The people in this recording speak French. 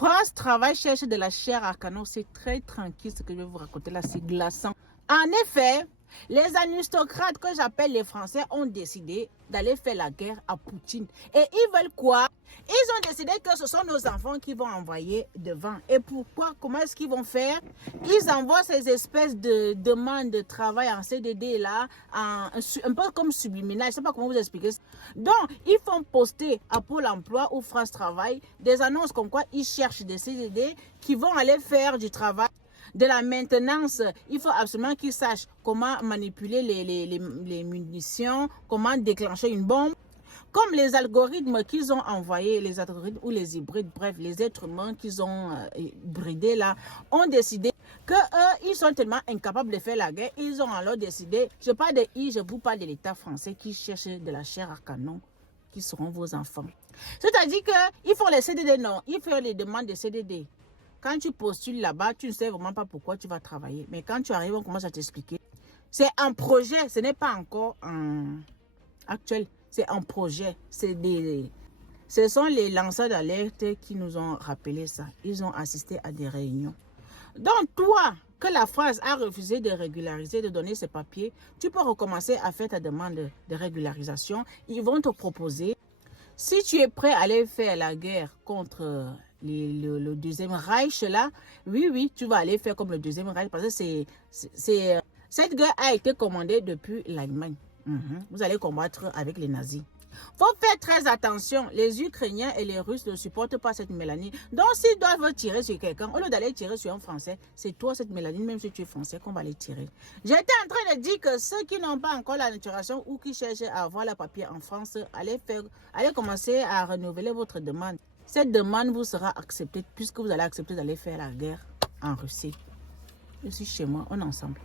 France Travail cherche de la chair à canon. C'est très tranquille ce que je vais vous raconter là, c'est glaçant. En effet, les aristocrates que j'appelle les Français ont décidé d'aller faire la guerre à Poutine. Et ils veulent quoi? Ils ont décidé que ce sont nos enfants qui vont envoyer devant. Et pourquoi? Comment est-ce qu'ils vont faire? Ils envoient ces espèces de demandes de travail en CDD là, un peu comme subliminal. Je ne sais pas comment vous expliquer. Donc, ils font poster à Pôle emploi ou France Travail des annonces comme quoi ils cherchent des CDD qui vont aller faire du travail. De la maintenance, il faut absolument qu'ils sachent comment manipuler les munitions, comment déclencher une bombe. Comme les algorithmes qu'ils ont envoyés, les algorithmes ou les hybrides, bref, les êtres humains qu'ils ont bridés là, ont décidé que eux, ils sont tellement incapables de faire la guerre, ils ont alors décidé, je parle de je vous parle de l'État français qui cherche de la chair à canon, qui seront vos enfants. C'est-à-dire qu'ils font les CDD, non, ils font les demandes de CDD. Quand tu postules là-bas, tu ne sais vraiment pas pourquoi tu vas travailler. Mais quand tu arrives, on commence à t'expliquer. C'est un projet, ce n'est pas encore actuel. C'est un projet. Ce sont les lanceurs d'alerte qui nous ont rappelé ça. Ils ont assisté à des réunions. Donc toi, que la France a refusé de régulariser, de donner ses papiers, tu peux recommencer à faire ta demande de régularisation. Ils vont te proposer, si tu es prêt à aller faire la guerre contre le deuxième Reich là, oui, tu vas aller faire comme le deuxième Reich parce que cette guerre a été commandée depuis l'Allemagne. Vous allez combattre avec les nazis. Faut faire très attention. Les Ukrainiens et les Russes ne supportent pas cette mélanine. Donc, s'ils doivent tirer sur quelqu'un, au lieu d'aller tirer sur un Français, c'est toi, cette mélanine, même si tu es Français, qu'on va les tirer. J'étais en train de dire que ceux qui n'ont pas encore la naturation ou qui cherchent à avoir le papier en France, allez commencer à renouveler votre demande. Cette demande vous sera acceptée puisque vous allez accepter d'aller faire la guerre en Russie. Je suis chez moi, on est ensemble.